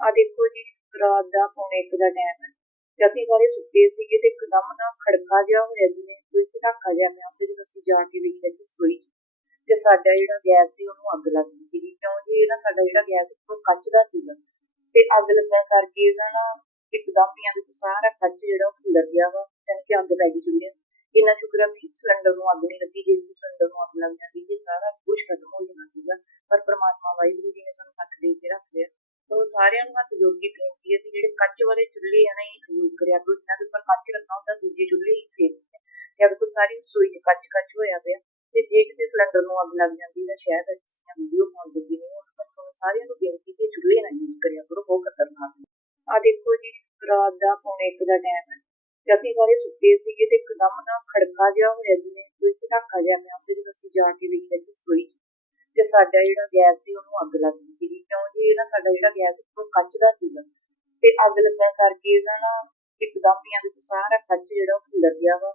ਆ ਦੇਖੋ ਜੀ, ਰਾਤ ਦਾ ਪੌਣੇ ਇੱਕ ਦਾ ਟਾਈਮ ਹੈ। ਤੇ ਅਸੀਂ ਸਾਰੇ ਸੁੱਤੇ ਸੀਗੇ ਤੇ ਇੱਕਦਮ ਨਾ ਖੜਕਾ ਜਿਹਾ ਹੋਇਆ ਜਿਵੇਂ ਕੋਈ ਪਟਾਕਾ ਜਿਹਾ ਪਿਆ। ਤੇ ਜਦੋਂ ਅਸੀਂ ਜਾ ਕੇ ਵੇਖਿਆ ਕਿ ਸੋਈ ਚ ਤੇ ਸਾਡਾ ਜਿਹੜਾ ਗੈਸ ਸੀ ਉਹਨੂੰ ਅੱਗ ਲੱਗ ਗਈ ਸੀ ਕਿਉਂ ਜੀ? ਸਾਡਾ ਜਿਹੜਾ ਗੈਸ ਉਹ ਕੱਚ ਦਾ ਸੀਗਾ। ਤੇ ਅੱਗ ਲੱਗਣ ਕਰਕੇ ਇਹਦਾ ਨਾ ਇੱਕਦਮ ਹੀ ਆ ਸਾਰਾ ਕੱਚ ਜਿਹੜਾ ਉਹ ਖਿਲਰ ਗਿਆ ਵਾ। ਯਾਨੀ ਕਿ ਅੱਗ ਪੈ ਗਈ ਚੁੱਲ੍ਹੇ ਇੰਨਾ ਸ਼ੁਕਰ ਹੈ ਕਿ ਸਿਲੰਡਰ ਨੂੰ ਅੱਗ ਨਹੀਂ ਲੱਗੀ। ਜੇ ਸਿਲੰਡਰ ਨੂੰ ਅੱਗ ਲੱਗ ਜਾਂਦੀ ਤੇ ਸਾਰਾ ਕੁਝ ਖਤਮ ਹੋ ਜਾਣਾ ਸੀਗਾ। ਪਰ ਪ੍ਰਮਾਤਮਾ ਵਾਹਿਗੁਰੂ ਜੀ ਨੇ ਸਾਨੂੰ ਹੱਥ ਦੇ ਕੇ ਸਾਰਿਆਂ ਨੂੰ ਹੱਥ ਜੋੜ ਕੇ ਬੇਨਤੀ ਹੈ ਕਿ ਜਿਹੜੇ ਕੱਚ ਵਾਲੇ ਚੁੱਲ੍ਹੇ ਆ ਨਾ, ਇਹ ਯੂਜ਼ ਕਰਿਆ ਕਰੋ। ਜਿਨ੍ਹਾਂ ਦੇ ਉੱਪਰ ਕੱਚ ਰੱਖਣਾ ਹੁੰਦਾ, ਦੂਜੇ ਚੁੱਲ੍ਹੇ ਹੀ ਸੇਫ ਨੇ ਤੇ ਕੋਈ ਸਾਰੀ ਰਸੋਈ 'ਚ ਕੱਚ ਕੱਚ ਹੋਇਆ ਪਿਆ, ਤੇ ਜੇ ਕਿਤੇ ਸਿਲੰਡਰ ਨੂੰ ਅੱਗ ਲੱਗ ਜਾਂਦੀ ਤਾਂ ਸ਼ਾਇਦ ਅਸੀਂ ਵੀਡੀਓ ਪਾਉਣ ਜੋਗੀ ਨਹੀਂ ਹੋਣ ਪਰ ਸਾਰਿਆਂ ਨੂੰ ਬੇਨਤੀ ਕਿ ਚੁੱਲ੍ਹੇ ਨਾ ਯੂਜ਼ ਕਰਿਆ ਕਰੋ, ਬਹੁਤ ਖਤਰਨਾਕ ਨੇ ਆ ਦੇਖੋ ਜੀ, ਰਾਤ ਦਾ ਪੌਣੇ ਇੱਕ ਦਾ ਟਾਈਮ ਹੈ। ਤੇ ਅਸੀਂ ਸਾਰੇ ਸੁੱਤੇ ਸੀਗੇ ਤੇ ਇੱਕਦਮ ਨਾ ਖੜਕਾ ਜਿਹਾ ਹੋਇਆ ਜਿਵੇਂ ਕੋਈ ਪਟਾਕਾ ਜਿਹਾ ਪਿਆ ਤੇ ਜਦੋਂ ਅਸੀਂ ਜਾ ਕੇ ਵੇਖਿਆ ਕਿ ਸੋਈ ਚ ਤੇ ਸਾਡਾ ਜਿਹੜਾ ਗੈਸ ਸੀ, ਉਹਨੂੰ ਅੱਗ ਲੱਗ ਗਈ ਸੀ ਕਿਉਂ ਨਾ ਸਾਡਾ ਜਿਹੜਾ ਗੈਸ ਉਹ ਕੱਚ ਦਾ ਸੀਗਾ, ਤੇ ਅੱਗ ਲੱਗਣ ਕਰਕੇ ਇਹਦਾ ਨਾ ਇੱਕਦਮ ਹੀ ਆ ਵੀ ਸਾਰਾ ਕੱਚ ਜਿਹੜਾ ਉਹ ਖਿਲਰ ਗਿਆ ਵਾ।